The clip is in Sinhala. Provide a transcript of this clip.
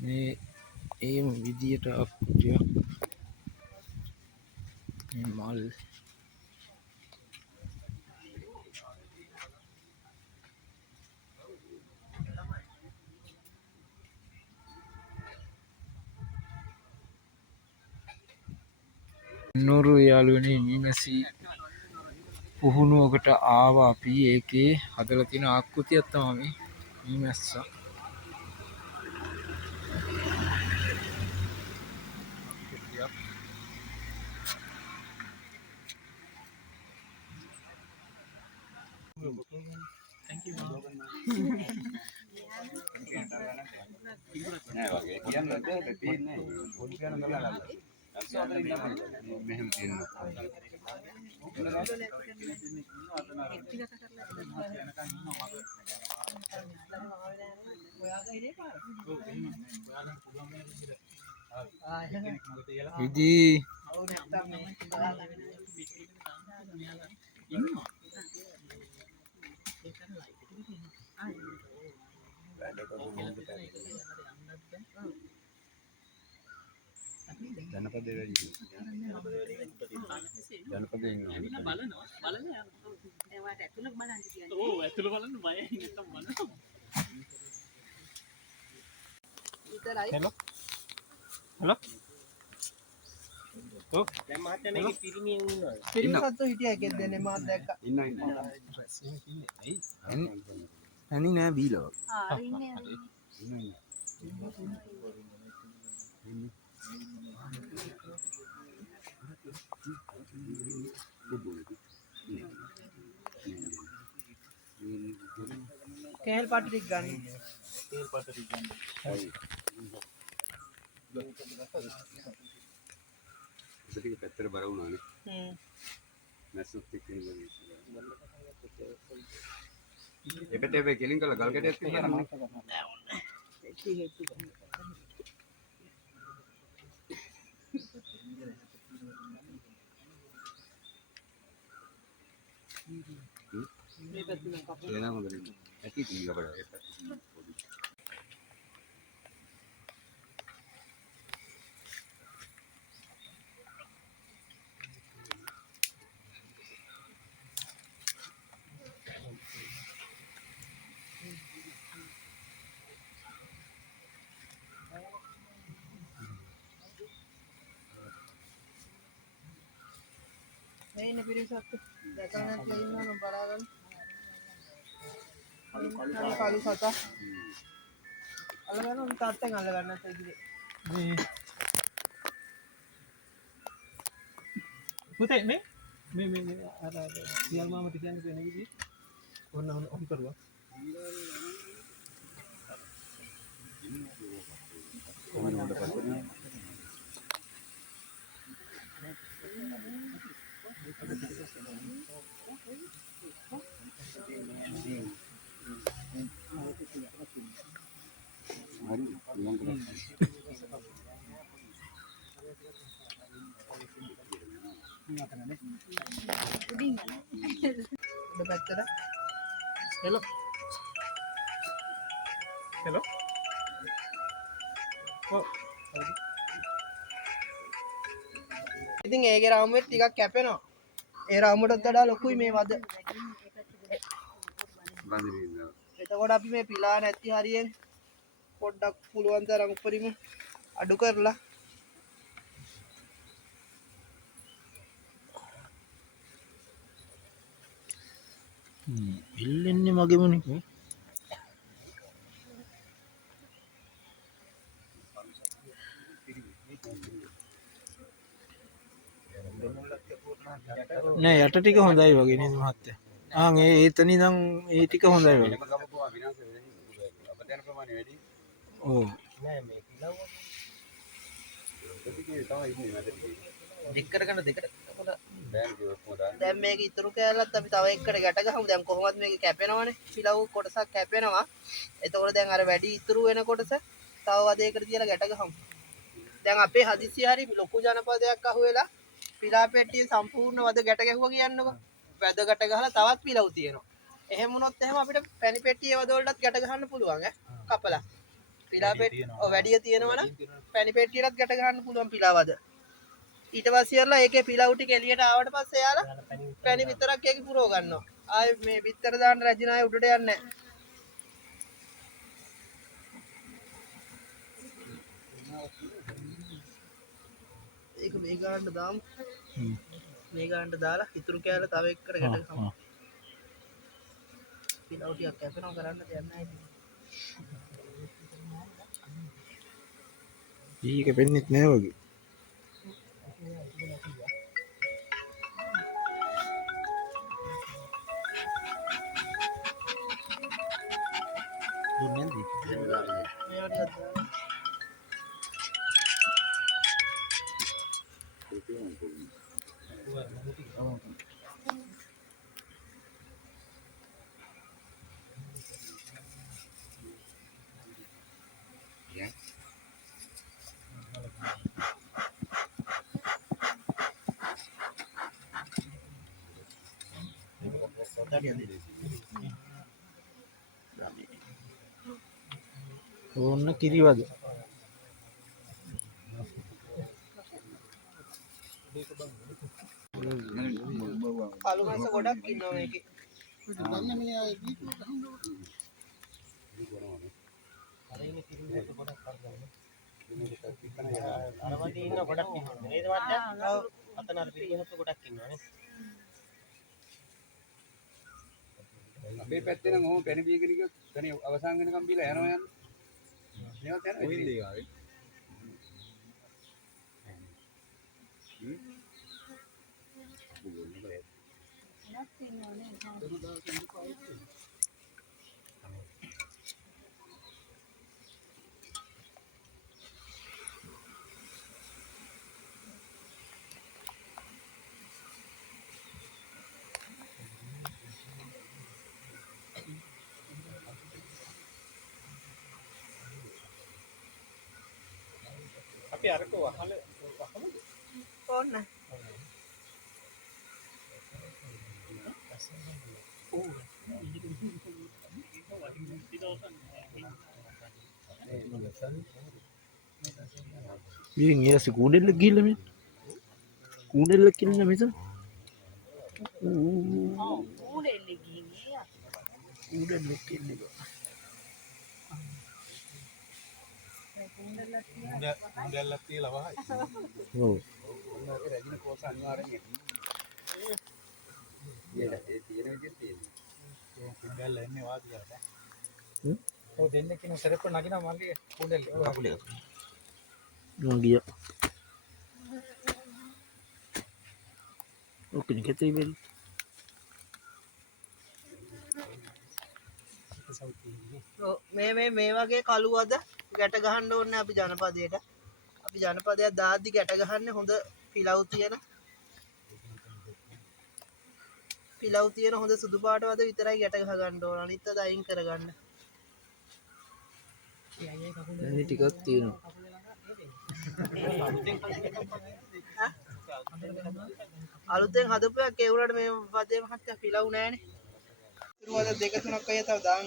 මේ ඒ විදියට අක්කුටියක් මල් නూరు යාළුවනේ මීමැසි පුහුණුවකට ආවා අපි. ඒකේ හදලා තියෙන ආකෘතියක් තමයි මේ මීමැස්සා. ඉදී ජනපදේ වැඩි ජනපදේ ඉන්නවා බලනවා ඒවට ඇතුළ බලන්න කියන්නේ ඕ ඇතුළ බලන්න බයයි නැත්තම් බලනවා විතරයි හෙලෝ හෙලෝ ඔව් දැන් මහත්තයා මේකේ පිරිමියෙන් ඉන්නවා පිරිමිසත්තු හිටියා එකෙක් දෙන්නේ මාත් දැක්කා ඉන්නවා ඇනි නෑ බීලෝ ඉන්නේ කේල් පාට ටික ගන්න කේල් පාට ටික ගන්න ඒක පැත්තට බර වුණානේ මැස්සුත් එක්ක ඉඳලා එපෙට එපෙ කෙලින් කළා ගල් කැටයක් තියන්න මේ පැත්තෙන් කපලා එනවා හොඳට ඇටි ටික අපඩ ඒ පැත්තෙන් ini piring satu dagangan kelima nomborakan kalau satu kalau kan untuk tarteng ala karena tadi putih me ada sial mama di sana kena gitu warna om terus hello hello oh ඉතින් ඒකේ රාමුවෙත් ටිකක් කැපෙනවා ඒ රාමුවටත් වඩා ලොකුයි මේ වද එතකොට අපි මේ පිලා නැති හරියෙන් පොඩ්ඩක් පුළුවන් තරම් උඩරිම අඩු කරලා ඉල්ලන්නේ මගෙමුනේ නෑ යට ටික හොඳයි වගේ නේද මහත්තයා ආන් ඒ එතන ඉඳන් ඒ ටික හොඳයි වගේ ඔව් නෑ මේ කිලව දෙකට ගන්න දෙකට දැන් මේක ඉතුරු කෑල්ලත් අපි තව එකකට ගැට ගහමු දැන් කොහොමද මේක කැපෙනවනේ පිලව් කොටසක් කැපෙනවා එතකොට දැන් අර වැඩි ඉතුරු වෙන කොටස තව වදයකට තියලා ගැට ගහමු දැන් අපේ හදිසිය හරි ලොකු ජනපදයක් අහුවෙලා පිලා පෙට්ටිය සම්පූර්ණ වද ගැට ගැහුවා කියන්නකෝ වැද ගැට ගහලා තවත් පිලව් තියෙනවා එහෙම වුණොත් එහෙම අපිට පැණි පෙට්ටියේ වද වලටත් ගැට ගහන්න පුළුවන් ඈ කපලා පිලා පෙට්ටිය ඔව් වැඩිය තියෙනවා නම් පැණි පෙට්ටියටත් ගැට ගන්න පුළුවන් පිලාවද. ඊට පස්සේ යලා ඒකේ පිලව් ටික එළියට ආවට පස්සේ යාලා පැණි විතරක් ඒකේ පුරව ගන්නවා. ආයේ මේ බිත්තර දාන්න රැජින ආයේ උඩට යන්නේ නැහැ. ඒක මේ ගාන්න දාමු. මේ ගාන්න දාලා ඉතුරු කෑල්ල තව එක්කකට ගැට ගමු. පිලව් ටිකක් කැපෙනවා කරන්න දෙයක් නැහැ ඉතින්. ඊක පෙන්නෙත් නෑ වගේ. දුන්නේ නැද්ද? මේවා ටිකක් දාන්න. ඕන්න කිරිවද? කළු මැස්ස ගොඩක් ඉන්නවා මේකේ. අරවදී ඉන්න ගොඩක් ඉන්නවා නේද මචං? ඔව්. අතන අර පිටියහත් ගොඩක් ඉන්නවානේ. අපේ පැත්තේ නම් ඕම පැණි බීගෙන ගියොත් පැණි අවසන් වෙනකම් බීලා යනවා යන්නේ. මේවත් යනවා. කොහෙන්ද ඒ ආවේ? අපි අරක වහල ඕන්න. ඉතින් ඊයස කූඩෙල්ල ගිහිල්ලා මේ කූඩෙල්ල කිල්ල මෙතන ඌඩෙල්ල ගිහින් කූඩෙල්ල කිල්ල මුඩැල්ලක් තියලා වහයි. ඔව් ඔන්නගේ රැජින කෝස අනිවාර්යෙන් එන්න. ඒ තියෙන විදිහට තියෙනවා. මුඩැල්ල එන්නේ වාදියාට. ඔව් දෙන්න කියන සරප්ප නගිනා මල්ලිගේ මුඩැල්ල. ඔව් අපුලේ. ගියා ඔක්කොම කෙතේ වෙලි මේ වගේ කළුවද ගැට ගහන්න ඕනේ අපි ජනපදයට. අපි ජනපදයක් දාද්දි ගැට ගහන්නේ හොඳ පිලව් තියෙන හොඳ සුදු පාට වද විතරයි ගැට ගහ ගන්න ඕන. අනිත් අද අයින් කරගන්න. දැන් ටිකක් තියෙනවා අලුතෙන් හදපුවක් ඒ උනට මේ වදේ මහත්තයා පිලව් නැහනේ. ඉතුරු වද දෙක තුනක් අය තව දාන්න